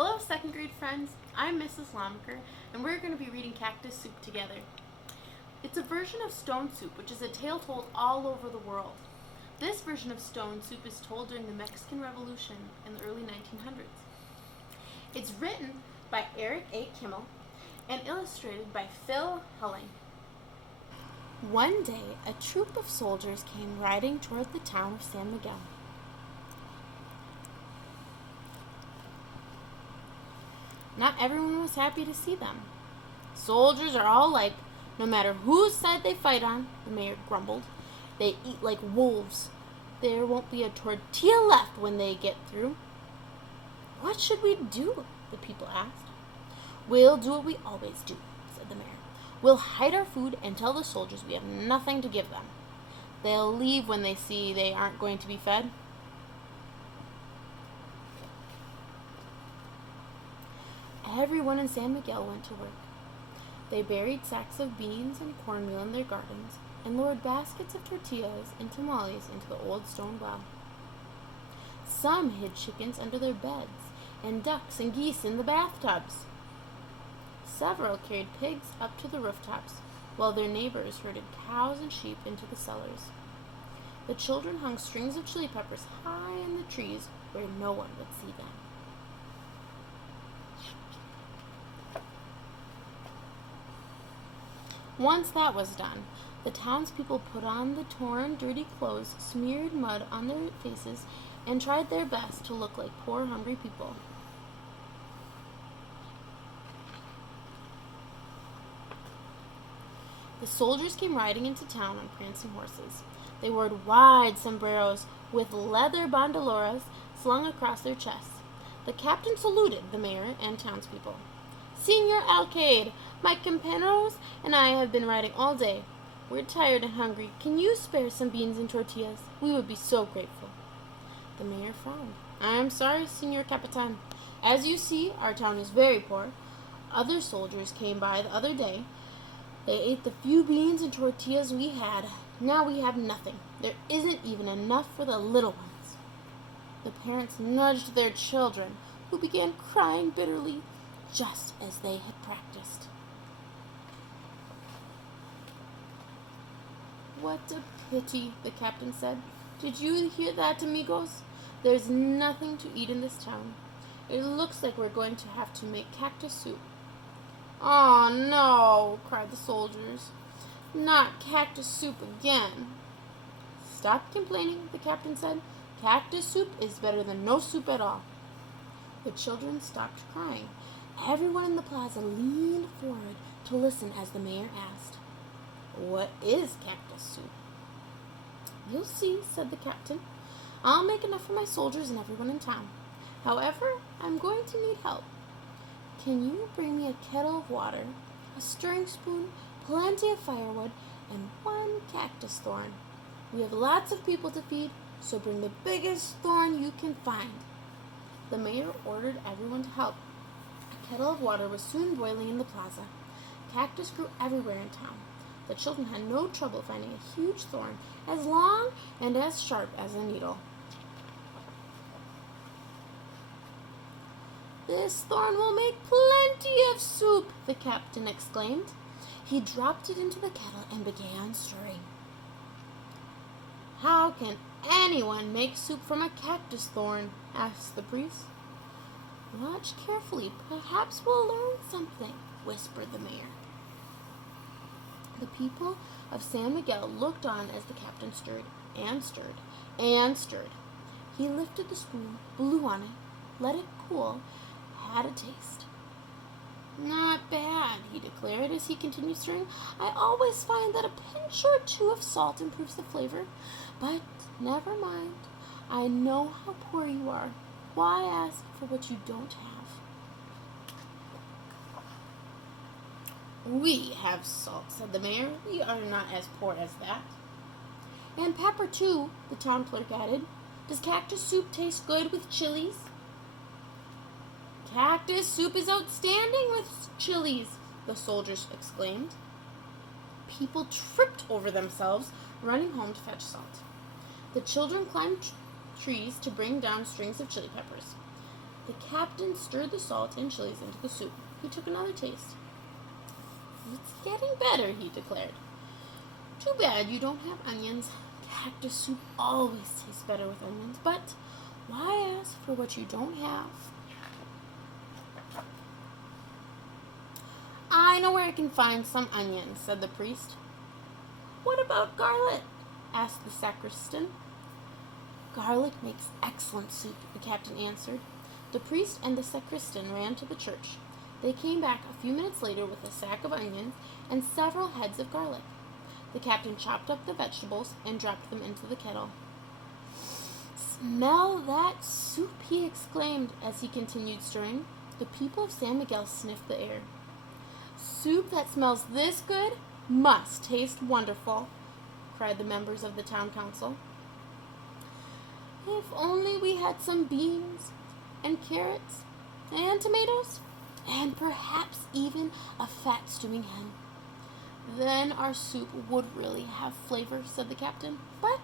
Hello, second grade friends. I'm Mrs. Llama, and we're going to be reading Cactus Soup together. It's a version of Stone Soup, which is a tale told all over the world. This version of Stone Soup is told during the Mexican Revolution in the early 1900s. It's written by Eric A. Kimmel and illustrated by Phil Hulling. One day, a troop of soldiers came riding toward the town of San Miguel. Not everyone was happy to see them. Soldiers are all alike, no matter whose side they fight on, the mayor grumbled. They eat like wolves. There won't be a tortilla left when they get through. What should we do? The people asked. We'll do what we always do, said the mayor. We'll hide our food and tell the soldiers we have nothing to give them. They'll leave when they see they aren't going to be fed. Everyone in San Miguel went to work. They buried sacks of beans and cornmeal in their gardens and lowered baskets of tortillas and tamales into the old stone well. Some hid chickens under their beds and ducks and geese in the bathtubs. Several carried pigs up to the rooftops, while their neighbors herded cows and sheep into the cellars. The children hung strings of chili peppers high in the trees where no one would see them. Once that was done, the townspeople put on the torn, dirty clothes, smeared mud on their faces, and tried their best to look like poor, hungry people. The soldiers came riding into town on prancing horses. They wore wide sombreros with leather bandoleras slung across their chests. The captain saluted the mayor and townspeople. Senor Alcalde, my compañeros and I have been riding all day. We're tired and hungry. Can you spare some beans and tortillas? We would be so grateful. The mayor frowned. I'm sorry, Senor Capitan. As you see, our town is very poor. Other soldiers came by the other day. They ate the few beans and tortillas we had. Now we have nothing. There isn't even enough for the little ones. The parents nudged their children, who began crying bitterly, just as they had practiced. What a pity, the captain said. Did you hear that, amigos? There's nothing to eat in this town. It looks like we're going to have to make cactus soup. Oh, no, cried the soldiers. Not cactus soup again. Stop complaining, the captain said. Cactus soup is better than no soup at all. The children stopped crying. Everyone in the plaza leaned forward to listen as the mayor asked, What is cactus soup? You'll see, said the captain. I'll make enough for my soldiers and everyone in town. However, I'm going to need help. Can you bring me a kettle of water, a stirring spoon, plenty of firewood, and one cactus thorn? We have lots of people to feed, so bring the biggest thorn you can find. The mayor ordered everyone to help. A kettle of water was soon boiling in the plaza. Cactus grew everywhere in town. The children had no trouble finding a huge thorn as long and as sharp as a needle. This thorn will make plenty of soup, the captain exclaimed. He dropped it into the kettle and began stirring. How can anyone make soup from a cactus thorn? Asked the priest. Watch carefully. Perhaps we'll learn something, whispered the mayor. The people of San Miguel looked on as the captain stirred and stirred and stirred. He lifted the spoon, blew on it, let it cool, had a taste. Not bad, he declared as he continued stirring. I always find that a pinch or two of salt improves the flavor. But never mind. I know how poor you are. Why ask for what you don't have? We have salt, said the mayor. We are not as poor as that. And pepper, too, the town clerk added. Does cactus soup taste good with chilies? Cactus soup is outstanding with chilies, the soldiers exclaimed. People tripped over themselves, running home to fetch salt. The children climbed trees to bring down strings of chili peppers. The captain stirred the salt and chilies into the soup. He took another taste. It's getting better, he declared. Too bad you don't have onions. Cactus soup always tastes better with onions, but why ask for what you don't have? I know where I can find some onions, said the priest. What about garlic? Asked the sacristan. Garlic makes excellent soup, the captain answered. The priest and the sacristan ran to the church. They came back a few minutes later with a sack of onions and several heads of garlic. The captain chopped up the vegetables and dropped them into the kettle. Smell that soup, he exclaimed as he continued stirring. The people of San Miguel sniffed the air. Soup that smells this good must taste wonderful, cried the members of the town council. If only we had some beans and carrots and tomatoes and perhaps even a fat stewing hen. Then our soup would really have flavor, said the captain. But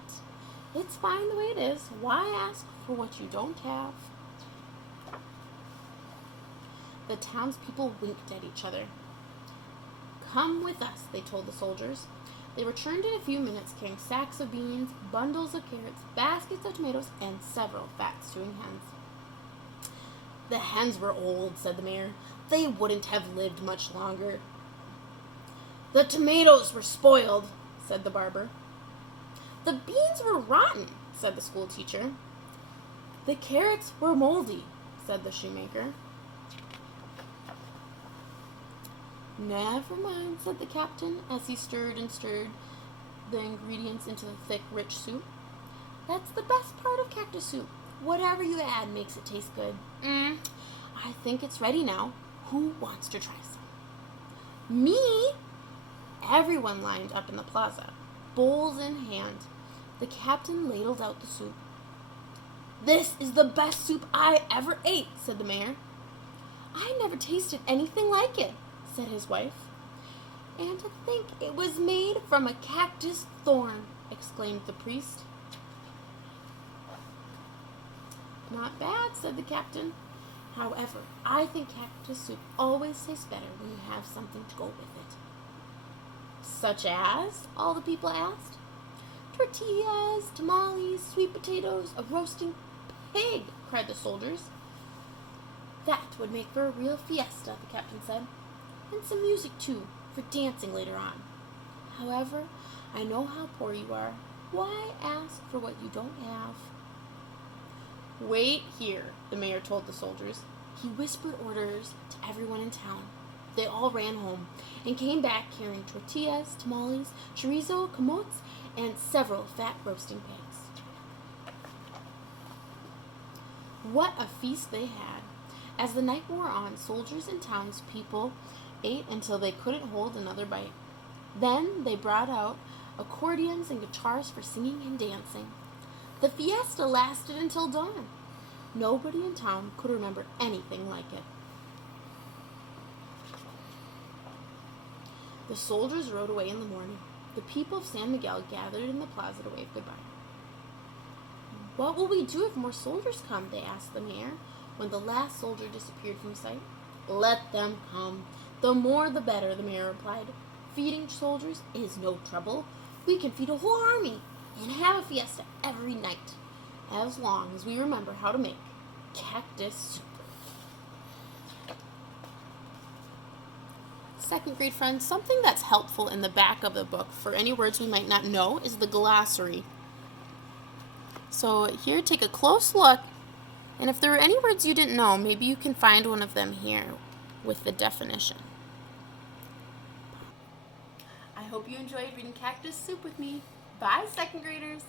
it's fine the way it is. Why ask for what you don't have? The townspeople winked at each other. Come with us, they told the soldiers. They returned in a few minutes carrying sacks of beans, bundles of carrots, baskets of tomatoes, and several fat stewing hens. The hens were old, said the mayor. They wouldn't have lived much longer. The tomatoes were spoiled, said the barber. The beans were rotten, said the school teacher. The carrots were moldy, said the shoemaker. Never mind, said the captain, as he stirred and stirred the ingredients into the thick, rich soup. That's the best part of cactus soup. Whatever you add makes it taste good. I think it's ready now. Who wants to try some? Me? Everyone lined up in the plaza, bowls in hand. The captain ladled out the soup. This is the best soup I ever ate, said the mayor. I never tasted anything like it, said his wife. And to think it was made from a cactus thorn, exclaimed the priest. Not bad, said the captain. However, I think cactus soup always tastes better when you have something to go with it. Such as? All the people asked. Tortillas, tamales, sweet potatoes, a roasting pig, cried the soldiers. That would make for a real fiesta, the captain said. And some music, too, for dancing later on. However, I know how poor you are. Why ask for what you don't have? Wait here, the mayor told the soldiers. He whispered orders to everyone in town. They all ran home and came back carrying tortillas, tamales, chorizo, camotes, and several fat roasting pigs. What a feast they had! As the night wore on, soldiers and townspeople ate until they couldn't hold another bite. Then they brought out accordions and guitars for singing and dancing. The fiesta lasted until dawn. Nobody in town could remember anything like it. The soldiers rode away in the morning. The people of San Miguel gathered in the plaza to wave goodbye. What will we do if more soldiers come? They asked the mayor when the last soldier disappeared from sight. Let them come. The more the better, the mayor replied. Feeding soldiers is no trouble. We can feed a whole army and have a fiesta every night, as long as we remember how to make cactus soup. Second grade friends, something that's helpful in the back of the book for any words we might not know is the glossary. So here, take a close look, and if there are any words you didn't know, maybe you can find one of them here with the definition. I hope you enjoyed reading Cactus Soup with me. Bye, second graders!